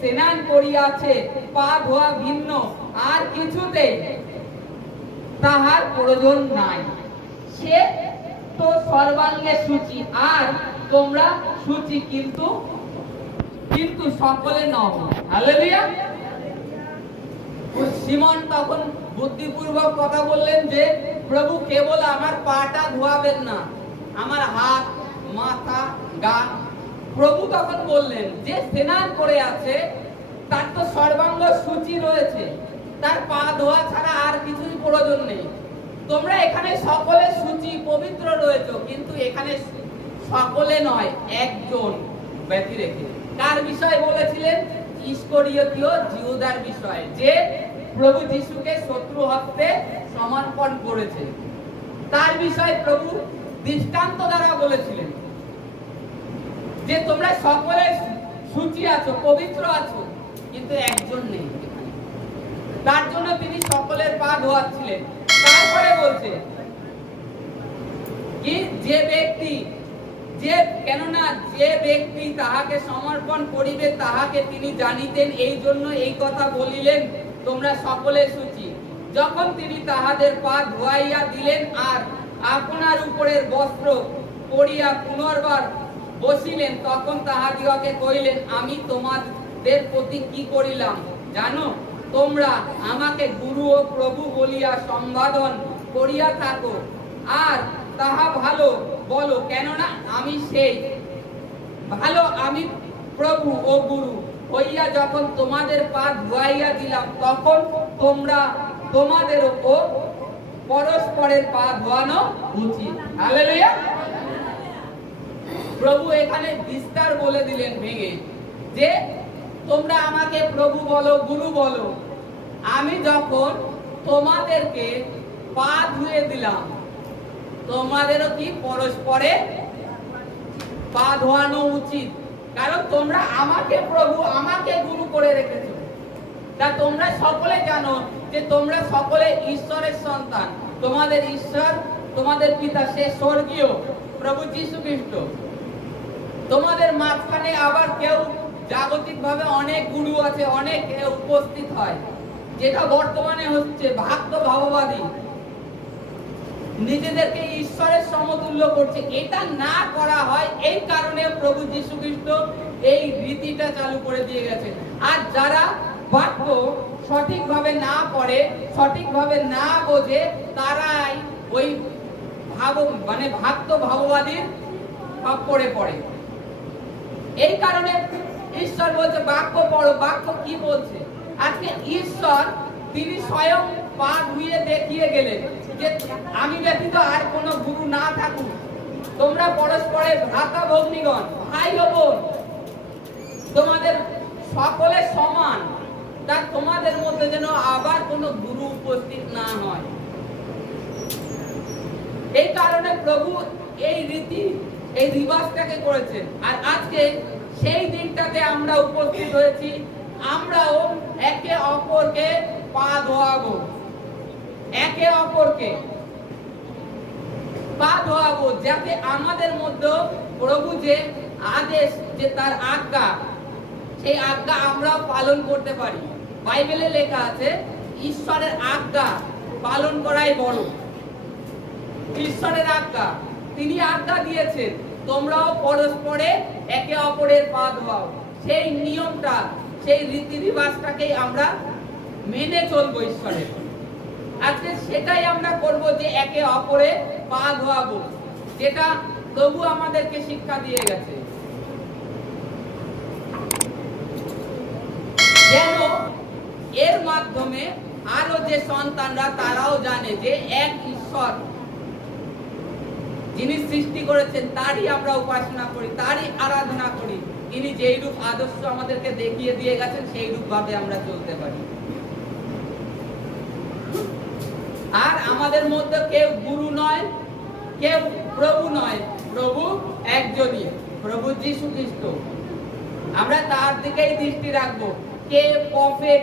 স্নান করিয়াছে, পা ধোয়া ভিন্ন, আর কিছুতে তাহার প্রয়োজন নাই। সে তো সর্বাঙ্গে সূচি, আর তোমরা সূচি কিন্তু কিন্তু সকলে সিমন তখন বুদ্ধিপূর্বক কথা বললেন যে, প্রভু, কেবল আমার পাটা ধোয়াবেন না। আমার হাত, মাথা গা প্রভু তখন বললেন, যে স্নান করে আছে, তার তো সর্বাঙ্গ সূচি রয়েছে। তার পা ধোয়া ছাড়া আর কিছুই প্রয়োজন নেই। তোমরা এখানে সকলে সূচি পবিত্র রয়েছে, কিন্তু এখানে সকলে নয়, একজন ব্যক্তি রেখে কার বিষয় বলেছিলেন? ইস্করিয়তীয় জিহুদার বিষয়, যে প্রভু যিশুকে শত্রু হস্তে সমর্পণ করেছে। তার বিষয়ে প্রভু দৃষ্টান্ত দ্বারা বলেছিলেন। যে তোমরা সকলে সূচি আছো, পবিত্র আছো, কিন্তু একজন নেই তার জন্য তিনি সকলের পা ধোয়াচ্ছিলেন। তারপরে বলছে কি যে ব্যক্তি, যে, কেননা যে ব্যক্তি তাহাকে সমর্পণ করিবে, তাহাকে তিনি জানিতেন, এই জন্য এই কথা বলিলেন, তোমরা সকলে সূচি। যখন তিনি তাহাদের পা ধোয়াইয়া দিলেন, আর আপনার উপরের বস্ত্র পরিয়া পুনর্বার বসিলেন, তখন তাহাদিগকে কইলেন আমি তোমাদের প্রতি কি করিলাম? জানো, তোমরা আমাকে গুরু ও প্রভু বলিয়া সম্বোধন করিয়া থাকো। আর তাহা ভালো বলো, কেননা আমি সেই। ভালো আমি প্রভু ও গুরু হইয়া যখন তোমাদের পা ধুয়াইয়া দিলাম, তখন তোমরা তোমাদের ও পরস্পরের পা ধোয়ানো উচিত। হালেলুয়া! প্রভু এখানে বিস্তার বলে দিলেন ভেঙে যে, তোমরা আমাকে প্রভু বলো, গুরু বলো। আমি যখন তোমাদেরকে পা ধুয়ে দিলাম, তোমাদেরও কি পরস্পরে পা ধোয়ানো উচিত? কারণ তোমরা আমাকে প্রভু, আমাকে গুরু করে রেখেছো। তা তোমরা সকলে জানো যে তোমরা সকলে ঈশ্বরের সন্তান। তোমাদের ঈশ্বর, তোমাদের পিতা, সে স্বর্গীয় প্রভু যীশু খ্রিস্ট। তোমাদের মাঝখানে আবার কেউ জাগতিকভাবে অনেক গুরু আছে, অনেক উপস্থিত হয়। যেটা বর্তমানে হচ্ছে ভাগ্য ভাববাদী। নিজেদেরকে ঈশ্বরের সমতুল্য করছে। এটা না করা হয় এই কারণে প্রভু যীশু খ্রিস্ট এই রীতিটা চালু করে দিয়ে গেছে আর যারা বাক্য সঠিকভাবে না পড়ে, সঠিকভাবে না বোঝে, তারাই ওই ভাব মানে ভাগ্য ভাববাদীর খপ্পরে পড়ে। এই কারণে ঈশ্বর বলছে, বাক্য পড়ো, বাক্য কি বলছে? আজকে ঈশ্বর তিনি স্বয়ং পা ধুয়ে দেখিয়ে গেলেন যে আমি ব্যতীত আর কোনো গুরু না থাকুক। তোমরা পরস্পরের ভ্রাতা ভগ্নিগণ, ভাই বোন, তোমাদের সকলে সমান, তা তোমাদের মধ্যে যেন আবার কোনো গুরু উপস্থিত না হয়। এই কারণে প্রভু এই রীতি এই রিবাজটাকে করেছেন আর আজকে সেই দিনটাতে আমরা উপস্থিত হয়েছি। আমরাও একে অপরকে পা ধোয়াবো। একে অপরকে পা ধোয়াবো যাতে আমাদের মধ্যে প্রভু যে আদেশ, যে তার আজ্ঞা, সেই আজ্ঞা আমরাও পালন করতে পারি। বাইবেলে লেখা আছে, ঈশ্বরের আজ্ঞা পালন করাই বড়। ঈশ্বরের আজ্ঞা। তিনি আজ্ঞা দিয়েছেন, তোমরাও পরস্পরে একে অপরের পা ধোয়াও সেই নিয়মটা, সেই রীতি রিবাজটাকেই আমরা মেনে চলবো ঈশ্বরের আজকে সেটাই আমরা করব যে একে অপরে পা ধোয়াবো যেটা প্রভু আমাদেরকে শিক্ষা দিয়ে গেছে। যেন এর মাধ্যমে আরও যে সন্তানরা, তারাও জানে যে এক ঈশ্বর যিনি সৃষ্টি করেছেন, তারই আমরা উপাসনা করি, তারই আরাধনা করি। তিনি যেই রূপ আদর্শ আমাদেরকে দেখিয়ে দিয়ে গেছেন সেই রূপ ভাবে আমরা চলতে পারি। আর আমাদের মধ্যে কেউ গুরু নয়, কেউ প্রভু নয়, প্রভু একজনই, প্রভু যীশু খ্রিস্ট। আমরা তার দিকেই দৃষ্টি রাখব। কে প্রফেট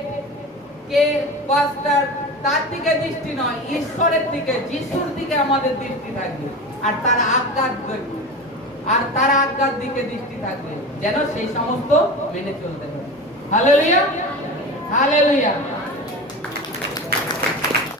কে পাস্টার তার দিকে দৃষ্টি নয়, ঈশ্বরের দিকে, যিশুর দিকে আমাদের দৃষ্টি থাকবে। আর তার আজ্ঞার আর তার আজ্ঞার দিকে দৃষ্টি থাকবে, যেন সেই সমস্ত মেনে চলতে পারে। Hallelujah hallelujah